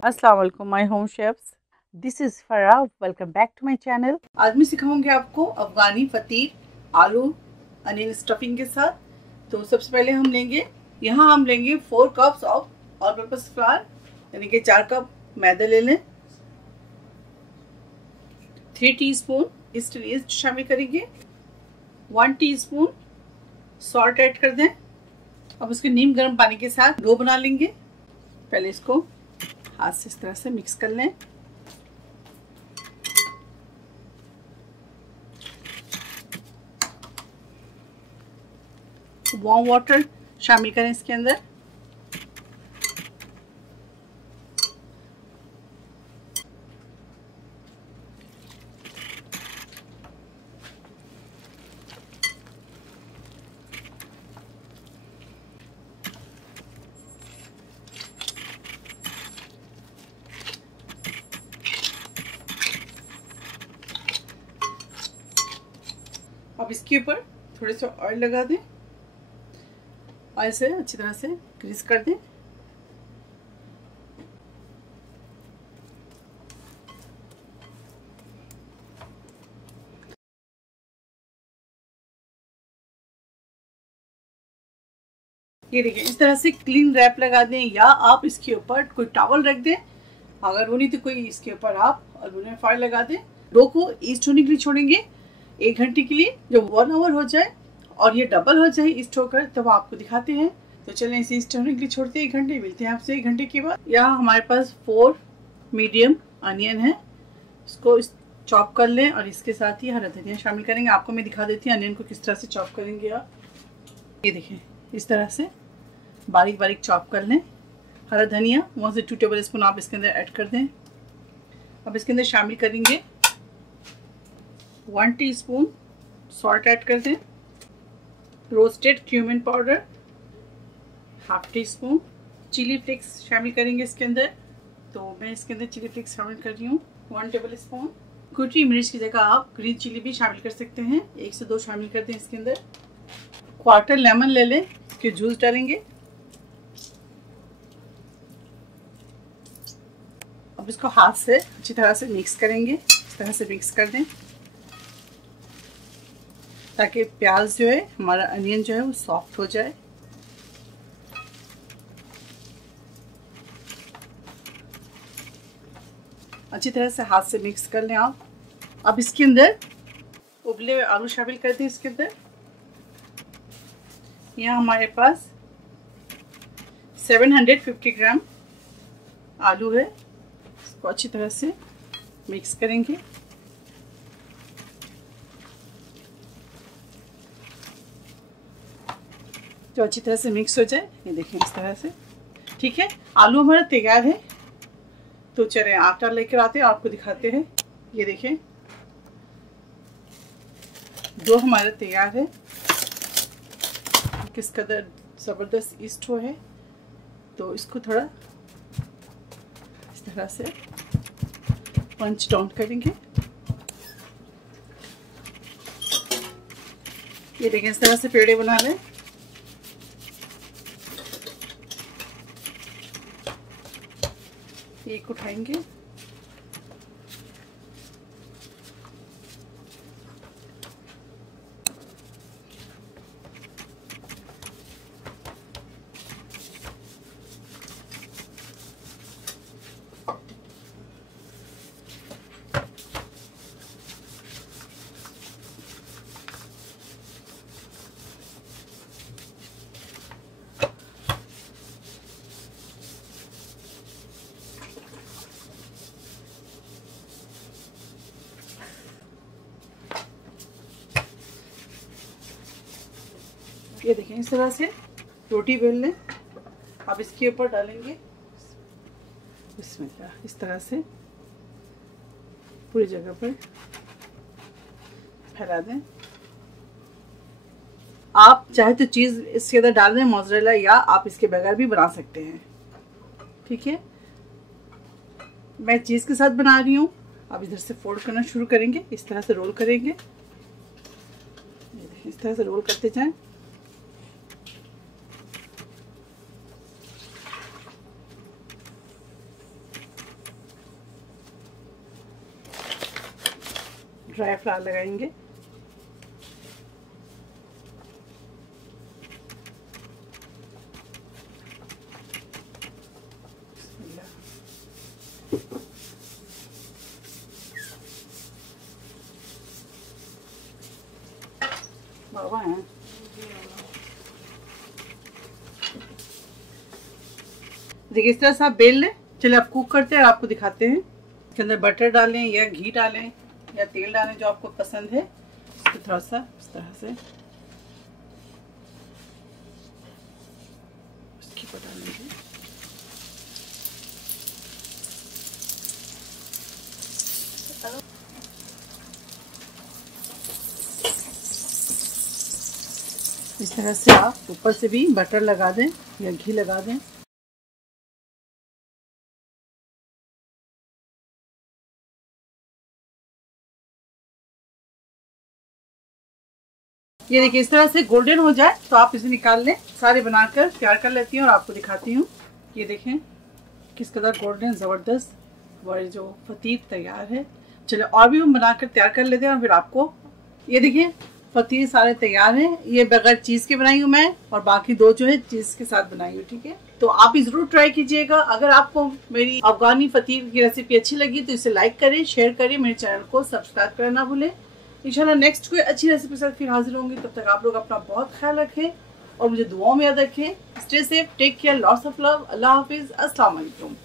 अस्सलाम वालेकुम my home chefs, this is Farah. Welcome back to my channel. आज मैं सिखाऊंगी आपको अफगानी फतीर आलू अनियन स्टफिंग के साथ। तो सबसे पहले हम लेंगे 4 cups of all purpose flower, यानी कि 4 कप मैदा ले लें। 3 टीस्पून ईस्ट शामिल करेंगे। 1 टीस्पून सॉल्ट ऐड कर दें। अब उसके नीम गर्म पानी के साथ डो बना लेंगे। पहले इसको हाथ से इस तरह से मिक्स कर लें। वार्म वाटर शामिल करें इसके अंदर। अब इसके ऊपर थोड़े से ऑयल लगा दें। ऑयल से अच्छी तरह से ग्रीस कर दें। ये देखिए, इस तरह से क्लीन रैप लगा दें, या आप इसके ऊपर कोई टॉवल रख दें। अगर वो नहीं तो कोई इसके ऊपर आप एल्युमिनियम फॉइल लगा दें। डो को ईस्ट होने के लिए छोड़ेंगे 1 घंटे के लिए। जब 1 आवर हो जाए और ये डबल हो जाए ईस्ट होकर, तब आपको दिखाते हैं। तो चलें इसे ईस्ट होने के लिए छोड़ते हैं 1 घंटे। मिलते हैं आपसे 1 घंटे के बाद। यहाँ हमारे पास 4 मीडियम अनियन है, इसको चॉप कर लें और इसके साथ ही हरा धनिया शामिल करेंगे। आपको मैं दिखा देती हूँ अनियन को किस तरह से चॉप करेंगे आप। ये देखें, इस तरह से बारीक बारीक चॉप कर लें। हरा धनिया 1 से 2 टेबल स्पून आप इसके अंदर ऐड कर दें। अब इसके अंदर शामिल करेंगे 1 टीस्पून सॉल्ट ऐड कर दें। Roasted cumin powder 1/2 teaspoon. Chilli flakes शामिल करेंगे इसके अंदर। तो मैं इसके अंदर चिली फ्लेक्स शामिल कर रही हूँ 1 टेबल स्पून। कुटी मिर्च की जगह आप ग्रीन चिली भी शामिल कर सकते हैं। 1 से 2 शामिल कर दें इसके अंदर। 1/4 लेमन ले लें, इसके जूस डालेंगे। अब इसको हाथ से अच्छी तरह से मिक्स करेंगे। इस तरह से मिक्स कर दें ताकि प्याज जो है, हमारा अनियन जो है, वो सॉफ्ट हो जाए। अच्छी तरह से हाथ से मिक्स कर लें आप। अब इसके अंदर उबले हुए आलू शामिल कर दें इसके अंदर। यहाँ हमारे पास 750 ग्राम आलू है। इसको अच्छी तरह से मिक्स करेंगे। जो अच्छी तरह से मिक्स हो जाए, ये देखें इस तरह से। ठीक है, आलू हमारा तैयार है। तो चलें आटा लेकर आते हैं, आपको दिखाते हैं। ये देखें, डो हमारा तैयार है। किस कदर ज़बरदस्त ईस्ट हो है। तो इसको थोड़ा इस तरह से पंच डाउन करेंगे। ये देखें, इस तरह से पेड़े बना लें। एक उठाएंगे, ये देखें इस तरह से रोटी बेल लें। अब इसके ऊपर डालेंगे बिस्मिल्लाह, इस तरह से पूरी जगह पर फैला दें। आप चाहे तो चीज़ इसके अंदर डाल दें, मोज़रेला, या आप इसके बगैर भी बना सकते हैं। ठीक है, मैं चीज़ के साथ बना रही हूँ। अब इधर से फोल्ड करना शुरू करेंगे। इस तरह से रोल करेंगे, इस तरह से रोल करते जाएं। ड्राई फ्लावर लगाएंगे। बाबा है देखिए, इस तरह से आप बेल लें। चलिए आप कुक करते हैं और आपको दिखाते हैं। इसके अंदर बटर डालें या घी डालें या तेल डालें, जो आपको पसंद है। इसको थोड़ा सा इस तरह से इसकी बटा लेंगे। इस तरह से आप ऊपर से भी बटर लगा दें या घी लगा दें। ये देखिए, इस तरह से गोल्डन हो जाए तो आप इसे निकाल लें। सारे बनाकर तैयार कर लेती हूँ और आपको दिखाती हूँ। ये देखें किस कदर गोल्डन ज़बरदस्त हमारी जो फतीर तैयार है। चलो और भी हम बनाकर तैयार कर लेते हैं और फिर आपको। ये देखिए फतीर सारे तैयार हैं। ये बगैर चीज़ के बनाई हूँ मैं, और बाकी दो जो है चीज़ के साथ बनाई हूँ। ठीक है, तो आप भी ज़रूर ट्राई कीजिएगा। अगर आपको मेरी अफगानी फतीर की रेसिपी अच्छी लगी तो इसे लाइक करें, शेयर करें, मेरे चैनल को सब्सक्राइब करना ना भूलें। इंशाल्लाह नेक्स्ट कोई अच्छी रेसिपी के साथ फिर हाजिर होंगी। तब तक आप लोग अपना बहुत ख्याल रखें और मुझे दुआओं में याद रखें। Stay safe, take care, lots of love. अल्लाह हाफिज़, अस्सलाम वालेकुम।